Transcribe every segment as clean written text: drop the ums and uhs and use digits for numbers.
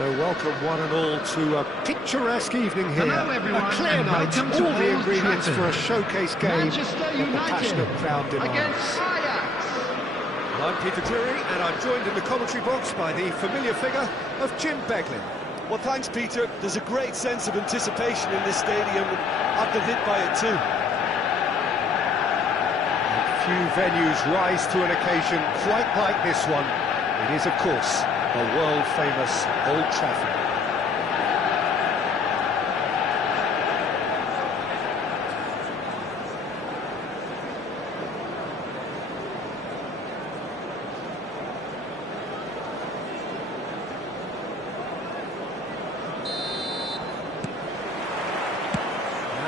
So welcome one and all to a picturesque evening here. Hello everyone, a clear night, all the ingredients for a showcase game Manchester that the passionate crowd demands. against Ajax. I'm Peter Cleary, and I'm joined in the commentary box by the familiar figure of Jim Beglin. Well, thanks, Peter. There's a great sense of anticipation in this stadium, and I've been hit by it too. Few venues rise to an occasion quite like this one. It is, of course, the world-famous Old Trafford.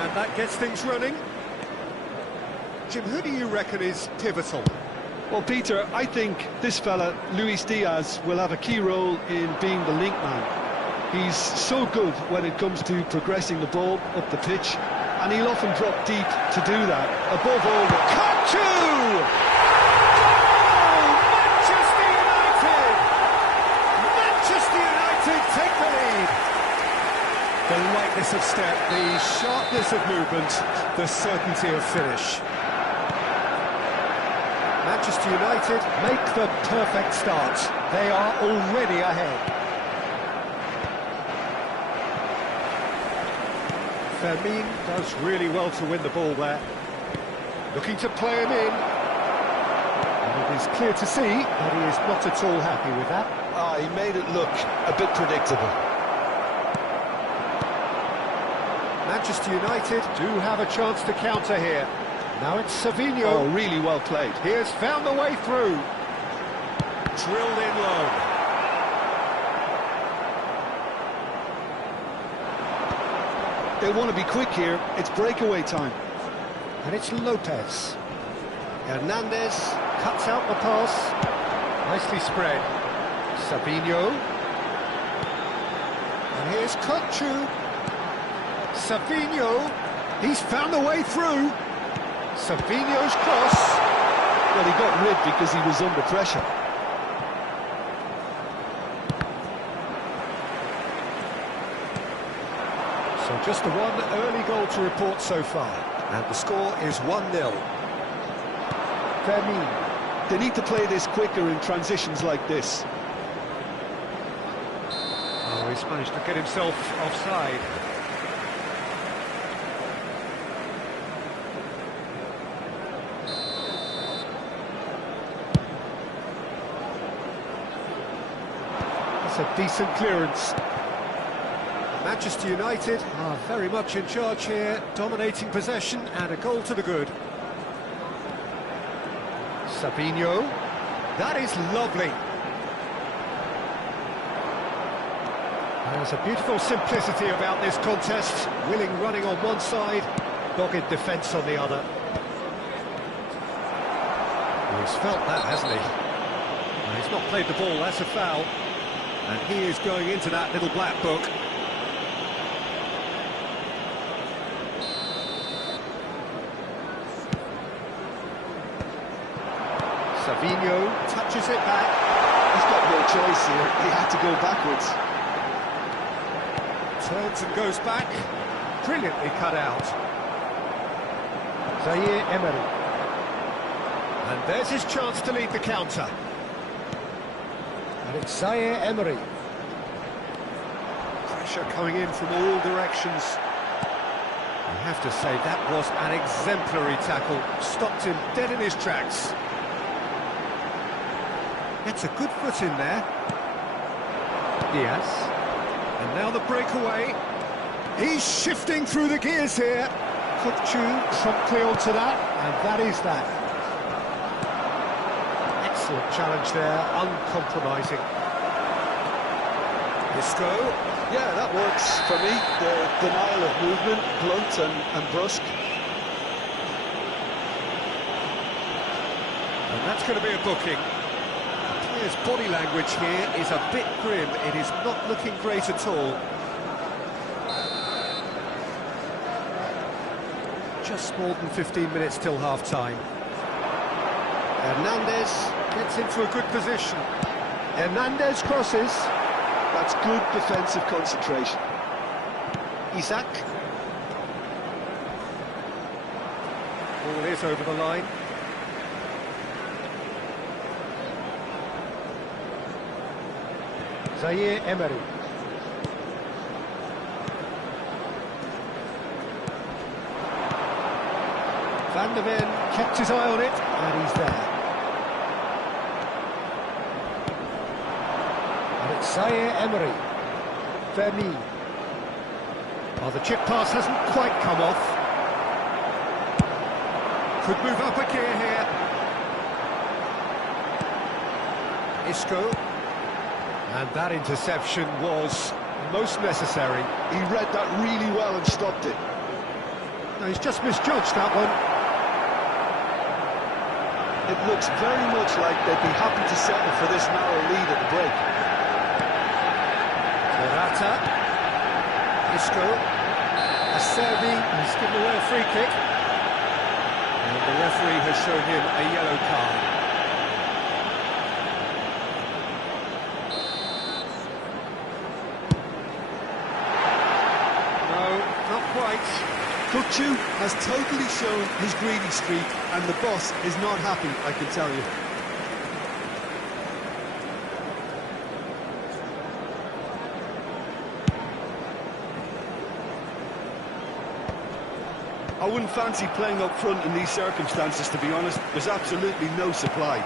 And that gets things running. Jim, who do you reckon is pivotal? Well, Peter, I think this fella, Luis Diaz, will have a key role in being the link man. He's so good when it comes to progressing the ball up the pitch, and he'll often drop deep to do that. Above all, the Cut to! Oh, Manchester United! Manchester United take the lead. The lightness of step, the sharpness of movement, the certainty of finish. Manchester United make the perfect start. They are already ahead. Capim does really well to win the ball there. Looking to play him in. And it is clear to see that he is not at all happy with that. He made it look a bit predictable. Manchester United do have a chance to counter here. Now it's Savinho. oh, really well played. He has found the way through. Drilled in low. They want to be quick here. It's breakaway time. And it's Lopez. Hernandez cuts out the pass. Nicely spread. Savinho. And here's Kutchu. Savinho. He's found the way through. Savinho's cross. Well, he got rid because he was under pressure. So just the one early goal to report so far. And the score is 1-0. Capim. They need to play this quicker in transitions like this. Oh, he's managed to get himself offside. That's a decent clearance. Manchester United are very much in charge here, dominating possession and a goal to the good. Savinho, that is lovely. There's a beautiful simplicity about this contest. Willing running on one side, dogged defence on the other. He's felt that, hasn't he? And he's not played the ball, that's a foul. And he is going into that little black book. Savinho touches it back. He's got no choice here. He had to go backwards. Turns and goes back. Brilliantly cut out. Zaire Emery. And there's his chance to lead the counter. And it's Zaire Emery. Pressure coming in from all directions. I have to say, that was an exemplary tackle. Stopped him dead in his tracks. Gets a good foot in there. Diaz. And now the breakaway. He's shifting through the gears here. Kutchu promptly onto that, and that is that. Excellent challenge there, uncompromising. Isco. Yeah, that works for me. The denial of movement, blunt and brusque. And that's going to be a booking. The player's body language here is a bit grim. It is not looking great at all. Just more than 15 minutes till half-time. Hernandez gets into a good position. Hernandez crosses. That's good defensive concentration. Isak. Ball is over the line. Zaire Emery. Van der Ven kept his eye on it, and he's there. And it's Zaire Emery. Fermi. Oh, the chip pass hasn't quite come off. Could move up a gear here. Isco. And that interception was most necessary. He read that really well and stopped it. No, he's just misjudged that one. It looks very much like they'd be happy to settle for this narrow lead at the break. Morata. Isco. Acerbi. He's given away a free kick. And the referee has shown him a yellow card. Capim has totally shown his greedy streak, and the boss is not happy, I can tell you. I wouldn't fancy playing up front in these circumstances, to be honest. There's absolutely no supply.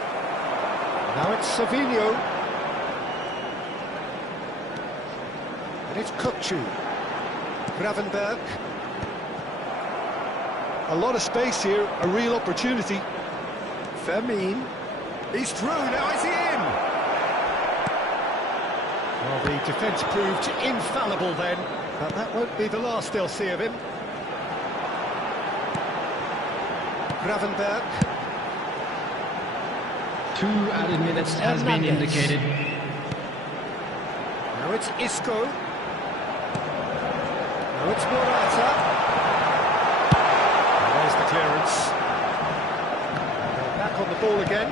Now it's Savinho. And it's Capim. Gravenberg. A lot of space here, a real opportunity. Fermin. He's through, now is he in? Well, the defence proved infallible then, but that won't be the last they'll see of him. Gravenberg. 2 added minutes has been indicated. Now it's Isco. Now it's Morata. There's the clearance. They're back on the ball again.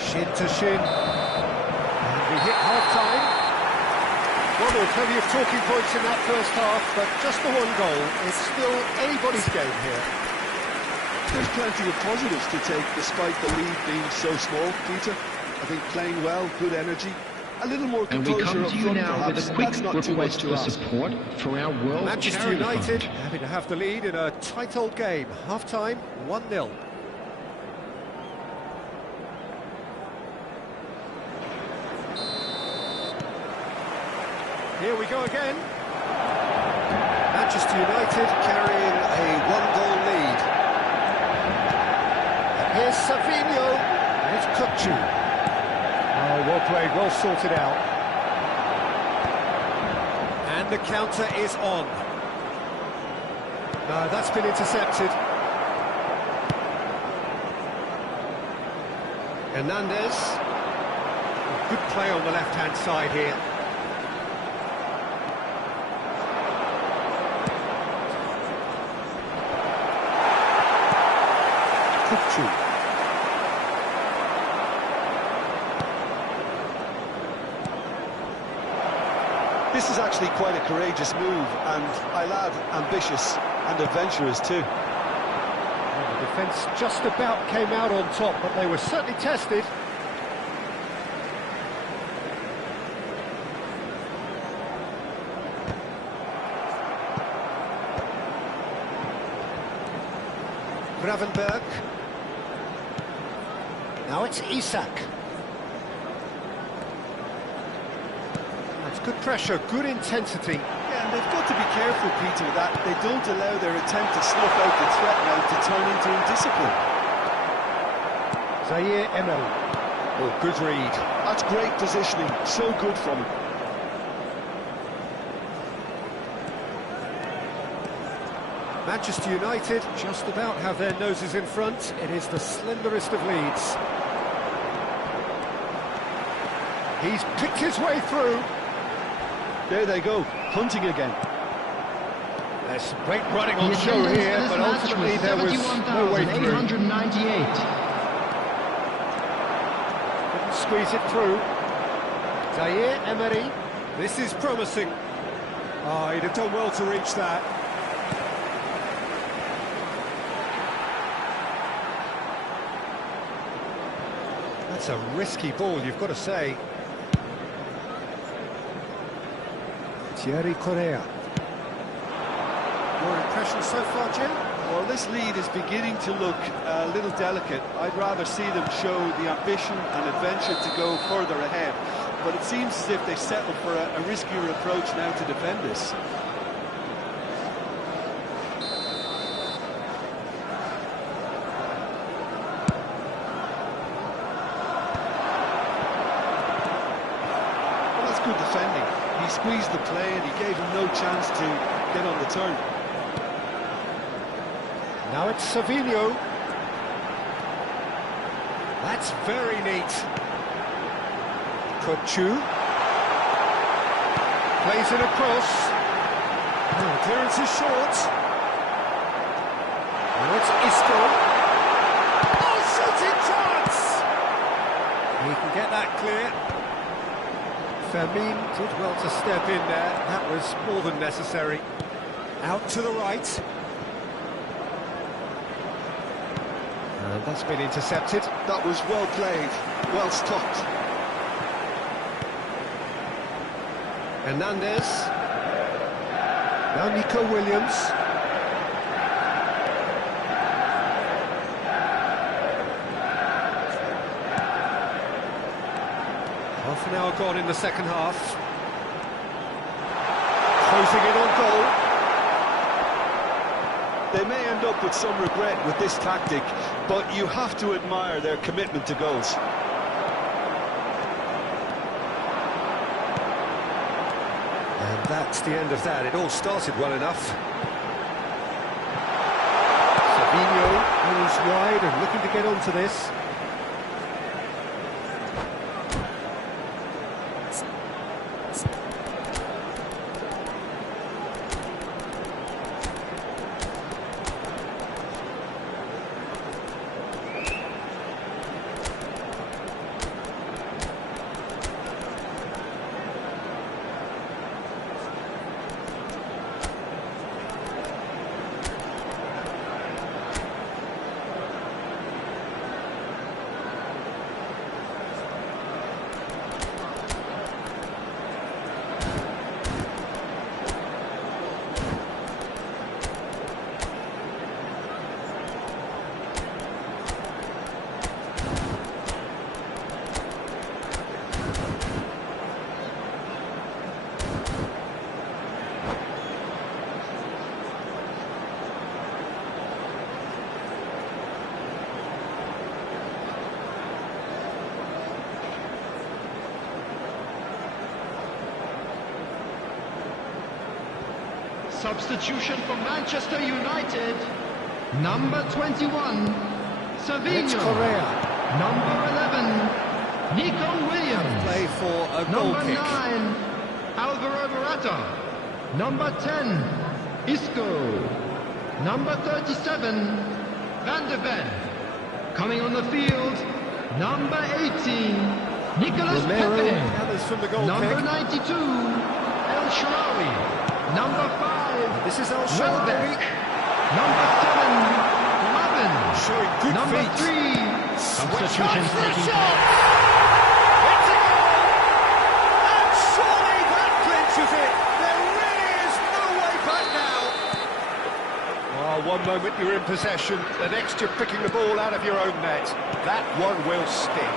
Shin to shin. And we hit half-time. Well, there were plenty of talking points in that first half, but just the one goal is still anybody's game here. There's plenty of positives to take, despite the lead being so small, Peter. I think playing well, good energy. A little more and we composure come to you now with a quick request for support for our World Manchester Charity United Fund. having to have the lead in a tight old game. Half-time, 1-0. Here we go again. Manchester United carrying a one-goal lead. And here's Savinho. And it's Capim. Oh, well played, well sorted out. And the counter is on. No, that's been intercepted. Hernandez. Good play on the left-hand side here. Capim. This is actually quite a courageous move, and I'll add ambitious and adventurous too. Well, the defence just about came out on top, but they were certainly tested. Gravenberg. Now it's Isak. That's good pressure, good intensity. Yeah, and they've got to be careful, Peter, that they don't allow their attempt to snuff out the threat now to turn into indiscipline. Zaire Emery. Oh, good read. That's great positioning, so good from him. Manchester United just about have their noses in front. It is the slenderest of leads. He's picked his way through. There they go, hunting again. There's some great running on show here, but ultimately there was no way through. 71,898. Couldn't squeeze it through. Zaire Emery. This is promising. Oh, he'd have done well to reach that. That's a risky ball, you've got to say. Thierry Correa. Your impression so far, Jim? Well, this lead is beginning to look a little delicate. I'd rather see them show the ambition and adventure to go further ahead. But it seems as if they settle for a riskier approach now to defend this. Well, that's good defending. He squeezed the play and he gave him no chance to get on the turn. Now it's Savinho. That's very neat. Kochu. Plays it across. Oh, clearance is short. Now it's Isco. Oh, shooting chance! He can get that clear. Fermin did well to step in there. That was more than necessary. Out to the right. And that's been intercepted. That was well played, well stopped. Hernandez. Now Nico Williams. Half an hour gone in the second half. Closing in on goal. They may end up with some regret with this tactic, but you have to admire their commitment to goals. And that's the end of that. It all started well enough. Savinho goes wide and looking to get onto this. Substitution for Manchester United. Number 21, Savinho. It's Correa. Number 11, Nico Williams. Play for a goal Number kick. 9, Alvaro Morata. Number 10, Isco. Number 37, Van de Ven. Coming on the field, number 18, Nicolas Romero Pepe. gathers from the goal Number kick. 92, El Shaarawy. Number 5, This is El Shaarawy. Welbeck. Number 7, Allan. Showing good Number feet. 3, substitution Chance for a taking shot! It's a goal! And surely that clinches it! There really is no way back now! Oh, one moment you're in possession, the next you're picking the ball out of your own net. That one will sting.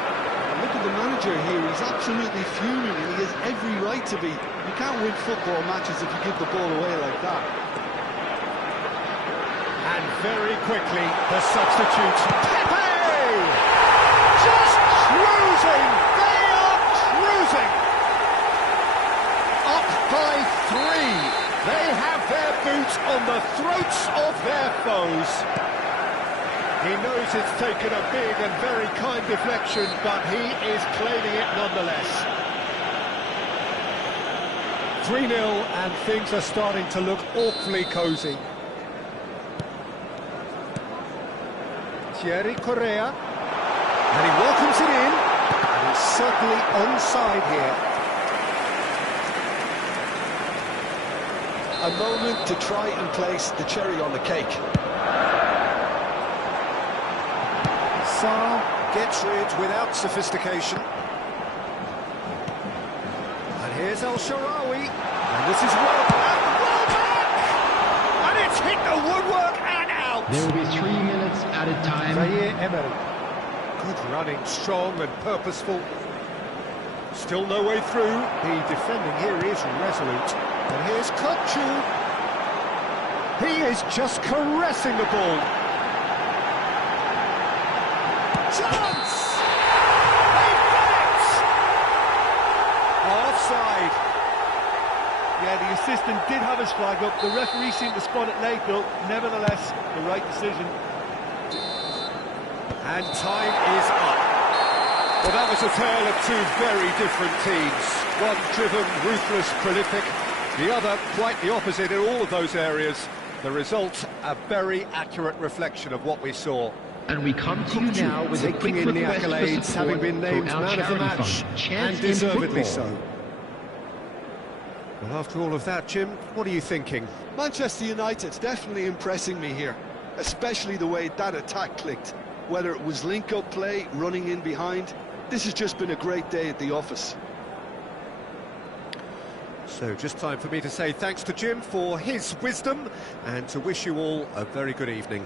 Look at the manager here, he's absolutely fuming and he has every right to be. You can't win football matches if you give the ball away like that. And very quickly, the substitute. Pepe! Just cruising! They are cruising! Up by 3. They have their boots on the throats of their foes. He knows it's taken a big and very kind deflection, but he is claiming it nonetheless. 3-0, and things are starting to look awfully cosy. Thierry Correa, and he welcomes it in, and it's certainly onside here. A moment to try and place the cherry on the cake. Sarr gets rid without sophistication. And here's El Shaarawy. And this is well back. And it's hit the woodwork and out. There will be 3 minutes added time. Good running, strong and purposeful. Still no way through. The defending here is resolute. And here's Kutchu. He is just caressing the ball. Chance! They've done it! Offside. Yeah, the assistant did have his flag up. The referee seemed to spot it late, though. Nevertheless, the right decision. And time is up. Well, that was a tale of two very different teams. One driven, ruthless, prolific. The other quite the opposite in all of those areas. The result, a very accurate reflection of what we saw. And we come to you now with a quick Taking in the request for accolades, support having been named for our man of the charity match, fund, Chance and in deservedly Football. so. Well, after all of that, Jim, what are you thinking? Manchester United definitely impressing me here, especially the way that attack clicked. Whether it was link-up play, running in behind, this has just been a great day at the office. So just time for me to say thanks to Jim for his wisdom and to wish you all a very good evening.